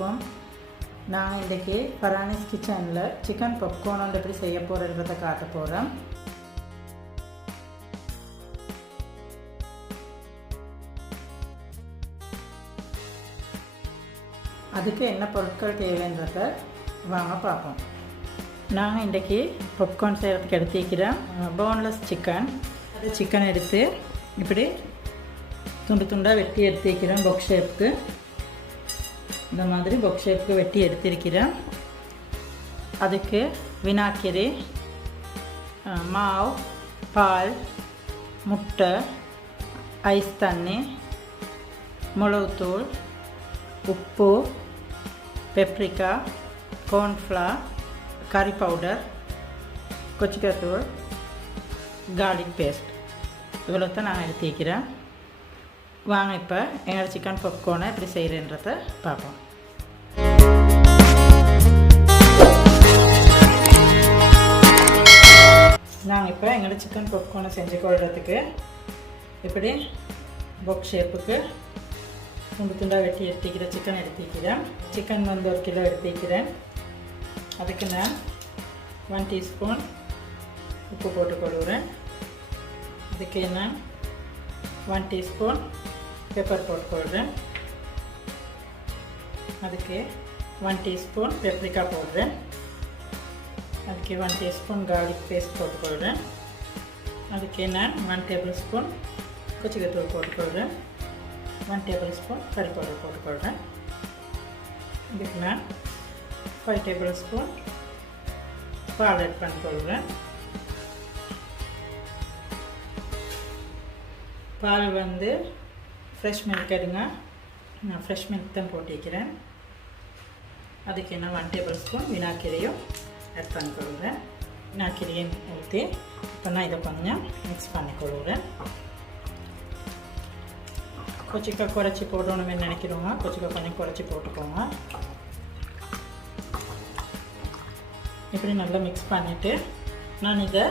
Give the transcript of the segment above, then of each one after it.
அலைக்கும். நான் இன்றைக்கி ஃபரானிஸ் கிச்சனில் சிக்கன் பாப்கார்ன் வந்து எப்படி செய்ய போகிறத காட்ட போகிறேன். அதுக்கு என்ன பொருட்கள் தேவைன்றதை வாங்க பார்ப்போம். நாங்கள் இன்றைக்கி பாப்கார்ன் செய்கிறதுக்கு எடுத்துக்கிறேன் போன்லெஸ் சிக்கன். அது சிக்கன் எடுத்து இப்படி துண்டு துண்டாக வெட்டி எடுத்துக்கிறேன். பாக்ஸ் ஷேப்புக்கு இந்த மாதிரி பாக்ஸ் ஷேப்புக்கு வெட்டி எடுத்திருக்கிறேன். அதுக்கு வினாக்கிரி, மாவு, பால், முட்டை, ஐஸ் தண்ணி, மிளகுத்தூள், உப்பு, பெப்ரிக்கா, கார்ன்ஃப்ளவர், கறி பவுடர், கொச்சிக்காத்தூள், கார்லிக் பேஸ்ட் இவ்வளோ தான் நான் எடுத்துக்கிறேன். வாங்க இப்போ எங்களோட சிக்கன் பாப்கார்னை எப்படி செய்கிறேன்றதை பார்ப்போம். நாங்கள் இப்போ எங்களோட சிக்கன் பாப்கார்னை செஞ்சு கொள்றதுக்கு இப்படி பாக்ஸ் ஷேப்புக்கு துண்டு துண்டாக வெட்டி எடுத்துக்கிறேன். சிக்கன் எடுத்துக்கிறேன். சிக்கன் வந்து 1 கிலோ எடுத்துக்கிறேன். அதுக்கு நான் 1 டீஸ்பூன் உப்பு போட்டு கொள்கிறேன். அதுக்கு நான் 1 டீஸ்பூன் பெப்பர் போட்டுக்கொள்கிறேன். அதுக்கு 1 டீஸ்பூன் பெப்ரிக்கா போடுறேன். அதுக்கு 1 டீஸ்பூன் கார்லிக் பேஸ்ட் போட்டுக்கொள்கிறேன். அதுக்கு நான் 1 டேபிள் ஸ்பூன் கொச்சிக்காத்தூள் போட்டுக்கொள்கிறேன். 1 டேபிள் ஸ்பூன் கறி பவுடர் போட்டுக்கொள்கிறேன். இதுக்கு நான் 5 டேபிள் ஸ்பூன் பால் ஆட் பண்ணிக்கொள்கிறேன். பால் வந்து ஃப்ரெஷ் மில்க் எடுங்க. நான் ஃப்ரெஷ் மில்க் தான் போட்டிக்கிறேன். அதுக்கு நான் 1 டேபிள் ஸ்பூன் வினாக்கிரியும் ஆட் பண்ணிக்கொள்கிறேன். வினாக்கிரியும் ஊற்றி இப்போ நான் இதை கொஞ்சம் மிக்ஸ் பண்ணிக்கொள்கிறேன். கொச்சிக்காய் குறைச்சி போடணும்னு நினைக்கிறோங்க. கொச்சிக்காய் கொஞ்சம் குறைச்சி போட்டுக்கோங்க. இப்படி நல்லா மிக்ஸ் பண்ணிவிட்டு நான் இதை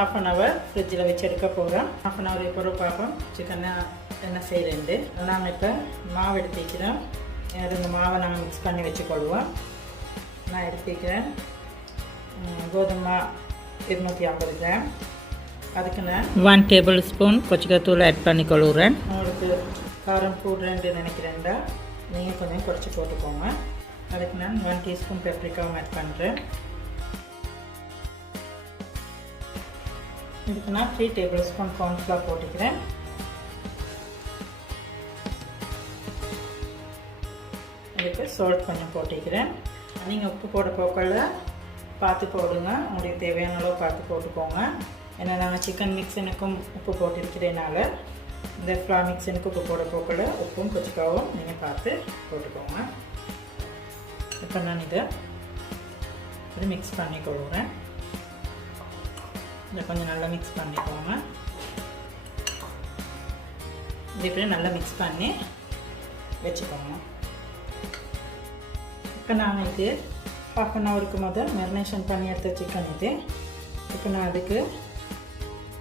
1/2 hour ஃப்ரிட்ஜில் வச்சு எடுக்க போகிறேன். 1/2 hour இப்போ பார்ப்போம் சிக்கனை என்ன செய்யலேருந்து. நாங்கள் இப்போ மாவு எடுத்துக்கிறேன். இந்த மாவை நாங்கள் மிக்ஸ் பண்ணி வச்சுக்கொள்வோம். நான் எடுத்துக்கிறேன் கோதுமை 250 கிராம். அதுக்கு நான் 1 டேபிள் ஸ்பூன் கொச்சிக்காத்தூள் ஆட் பண்ணிக்கொள்கிறேன். உங்களுக்கு காரம் கூடுறேன்னு நினைக்கிறேன்டா நீங்கள் கொஞ்சம் குறைச்சி போட்டுக்கோங்க. அதுக்கு நான் 1 டீஸ்பூன் பெப்ரிக்காவும் ஆட் பண்ணுறேன். இதுக்கு நான் 3 டேபிள் ஸ்பூன் கார்ன்ஃப்ளவர் போட்டுக்கிறேன். இதுக்கு சால்ட் கொஞ்சம் போட்டுக்கிறேன். நீங்கள் உப்பு போட போக்கல பார்த்து போடுங்க. உங்களுக்கு தேவையான அளவு பார்த்து போட்டுக்கோங்க. ஏன்னா நாங்கள் சிக்கன் மிக்ஸனுக்கும் உப்பு போட்டிருக்கிறதுனால இந்த ஃப்ளா மிக்ஸனுக்கு உப்பு போட போக்கல உப்பும் கொச்சிக்காவும் நீங்கள் பார்த்து போட்டுக்கோங்க. இப்போ நான் இதை இது மிக்ஸ் பண்ணி கொள்கிறேன். இதை கொஞ்சம் நல்லா மிக்ஸ் பண்ணிக்கோங்க. இது இப்படி நல்லா மிக்ஸ் பண்ணி வச்சுக்கோங்க. இப்போ நான் இது 1/2 hour முதல் மேரினேஷன் பண்ணி எடுத்த சிக்கன் இது. இப்போ நான் அதுக்கு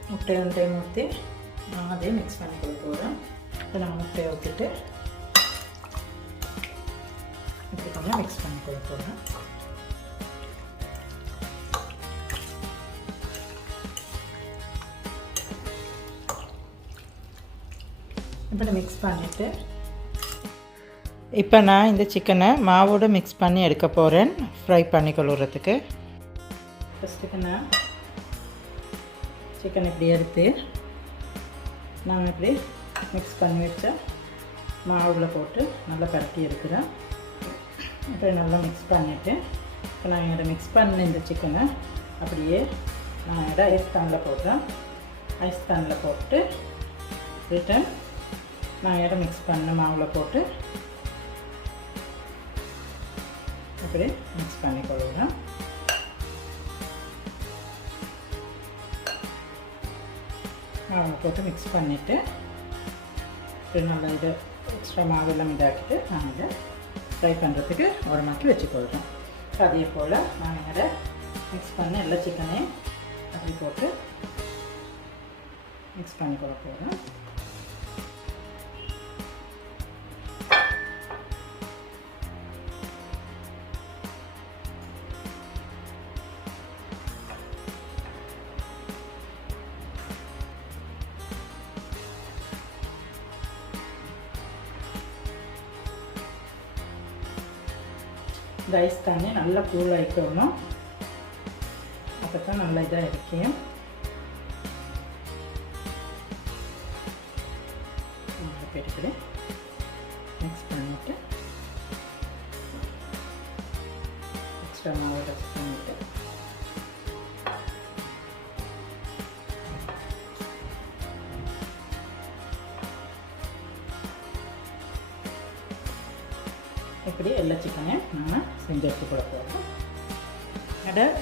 முட்டையை ஊற்றி நான் அதே மிக்ஸ் பண்ணி கொடுக்க போகிறேன். இப்போ நான் முட்டையை ஊற்றிட்டு இப்படி கொஞ்சம் மிக்ஸ் பண்ணி கொடுக்க போகிறேன். இப்படி மிக்ஸ் பண்ணிவிட்டு இப்போ நான் இந்த சிக்கனை மாவோடு மிக்ஸ் பண்ணி எடுக்க போகிறேன் ஃப்ரை பண்ணி கொள்ளுறதுக்கு. ஃபஸ்ட்டுக்கு நான் சிக்கன் இப்படி எடுத்து நான் இப்படி மிக்ஸ் பண்ணி வச்ச மாவில் போட்டு நல்லா பரட்டி எடுக்கிறேன். இப்படி நல்லா மிக்ஸ் பண்ணிவிட்டு இப்போ நான் இதை மிக்ஸ் பண்ண இந்த சிக்கனை அப்படியே நான் ஐஸ் பேனில் போடுறேன். ஐஸ் பேனில் போட்டு ரிட்டன் நான் இடம் மிக்ஸ் பண்ண மாவில் போட்டு இப்படி மிக்ஸ் பண்ணி கொள்கிறேன். மாவில் போட்டு மிக்ஸ் பண்ணிவிட்டு இப்படி நல்லா இதை எக்ஸ்ட்ரா மாவெல்லாம் இதாக்கிட்டு நான் இதை ஃப்ரை பண்ணுறதுக்கு உரமாக்கி வச்சுக்கொள்கிறேன். அதே போல் நான் இதை மிக்ஸ் பண்ண எல்லா சிக்கனையும் அப்படி போட்டு மிக்ஸ் பண்ணி கொள்ள போகிறேன். இந்த ஐஸ் தண்ணி நல்லா கூல் ஆகிக்கணும். அப்போ தான் நல்லா இதாக இருக்கும். போய்ட்டு மிக்ஸ் பண்ணிவிட்டு எக்ஸ்ட்ரா மாவு டச் பண்ணிவிட்டு இப்படி எல்லா சிக்கனையும் நம்ம செஞ்சு எடுத்துக்கூட போகிறோம்.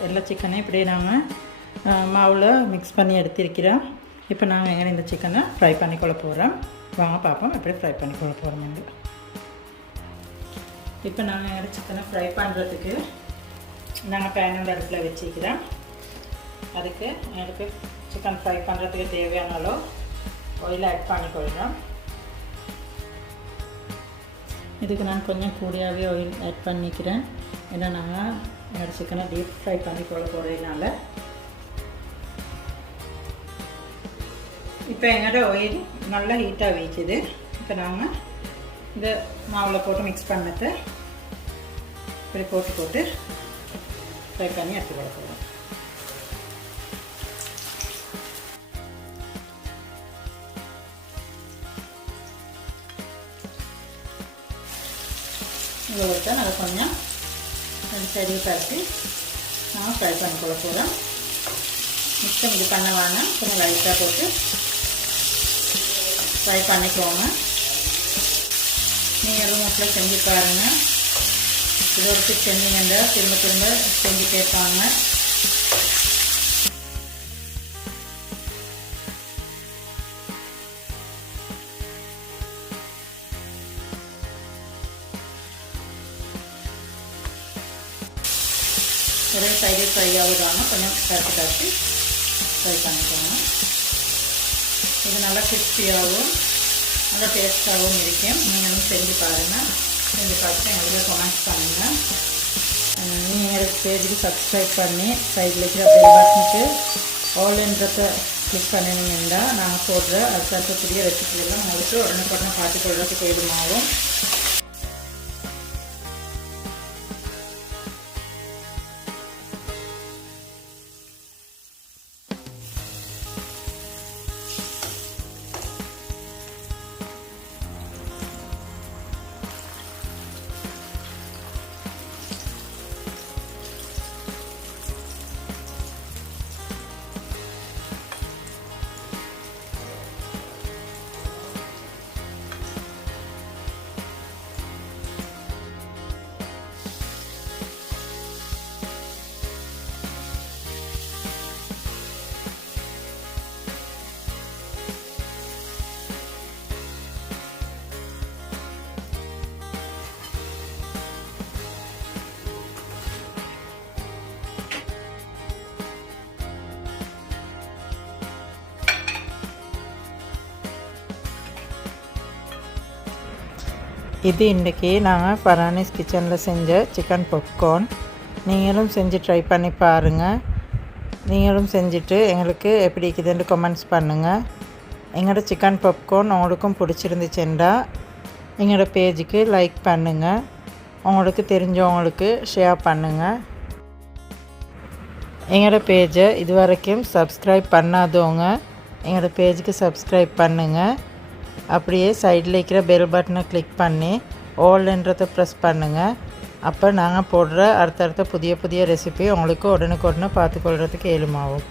எல்லா சிக்கனையும் இப்படி நாங்கள் மாவில் மிக்ஸ் பண்ணி எடுத்திருக்கிறோம். இப்போ நாங்கள் எங்கே இந்த சிக்கனை ஃப்ரை பண்ணிக்கொள்ள போகிறோம். வாங்க பார்ப்போம் எப்படி ஃப்ரை பண்ணிக்கொள்ள போகிறோம். இப்போ நாங்கள் எங்கள் சிக்கனை ஃப்ரை பண்ணுறதுக்கு நாங்கள் பேன் அடுப்பில் வச்சுக்கிறோம். அதுக்கு எங்களுக்கு சிக்கன் ஃப்ரை பண்ணுறதுக்கு தேவையான அளவு ஆயில் ஆட் பண்ணிக்கொள்கிறோம். இதுக்கு நான் கொஞ்சம் கூடியாகவே ஆயில் ஆட் பண்ணிக்கிறேன். ஏன்னா நாங்கள் எங்கள் சிக்கனை டீப் ஃப்ரை பண்ணிக்கொள்ள போகிறதுனால. இப்போ எங்களோட ஆயில் நல்லா ஹீட்டாக வைக்குது. இப்போ நாங்கள் இந்த மாவில் போட்டு மிக்ஸ் பண்ணதை இப்படி போட்டு ஃப்ரை பண்ணி எடுத்துக்கொள்ள போகிறோம். இவ்வளோ தான் அதை கொஞ்சம் ரெண்டு சைடு பரட்டி நான் ஃப்ரை பண்ணிக்கொள்ள போகிறோம். மிக்சம் இது பண்ண வேணாம், கொஞ்சம் லைட்டாக போட்டு ஃப்ரை பண்ணிக்கோங்க. நீங்களும் வீட்டில் செஞ்சு பாருங்கள். இது ஒரு செஞ்சீங்கன்னா திரும்ப திரும்ப செஞ்சு கேட்பாங்க. ஒரே சைடு ஃப்ரை ஆகுதாங்க கொஞ்சம் கரைச்சி ஃப்ரை பண்ணிக்கோங்க. இது நல்லா கிறிஸ்பியாகவும் நல்லா டேஸ்ட்டாகவும் இருக்கும். நீங்களும் செஞ்சு பாருங்கள். செஞ்சு பார்த்து எங்களுக்கு கமெண்ட்ஸ் பண்ணுங்கள். நீங்கள் எங்களுக்கு பேஜுக்கு சப்ஸ்கிரைப் பண்ணி சைடில் இருக்கிற பெல் பட்டனுக்கு ஆல்ன்றதை கிளிக் பண்ணினீங்கன்னா நாங்கள் போடுற அடுத்த புதிய ரெசிபியெல்லாம் உங்களுக்கு உடனே பார்த்துக்கொள்றதுக்கு எதுமாகும். இது இன்றைக்கி நாங்கள் ஃபரானிஸ் கிச்சனில் செஞ்ச சிக்கன் பாப்கார்ன். நீங்களும் செஞ்சு ட்ரை பண்ணி பாருங்கள். நீங்களும் செஞ்சுட்டு எங்களுக்கு எப்படி இருக்குதுன்னு கமெண்ட்ஸ் பண்ணுங்கள். எங்களோட சிக்கன் பாப்கார்ன் உங்களுக்கும் பிடிச்சிருந்துச்சுன்னா எங்களோட பேஜுக்கு லைக் பண்ணுங்கள். உங்களுக்கு தெரிஞ்சவங்களுக்கு ஷேர் பண்ணுங்கள். எங்களோட பேஜை இது வரைக்கும் சப்ஸ்கிரைப் பண்ணாதவங்க எங்களோட பேஜுக்கு சப்ஸ்கிரைப் பண்ணுங்கள். அப்படியே சைடில் இருக்கிற பெல் பட்டனை கிளிக் பண்ணி ஆல்ன்றதை ப்ரெஸ் பண்ணுங்கள். அப்போ நாங்கள் போடுற அடுத்தடுத்த புதிய ரெசிபி உங்களுக்கு உடனுக்குடனே பார்த்துக்கொள்கிறதுக்கு ஏழுமாகும்.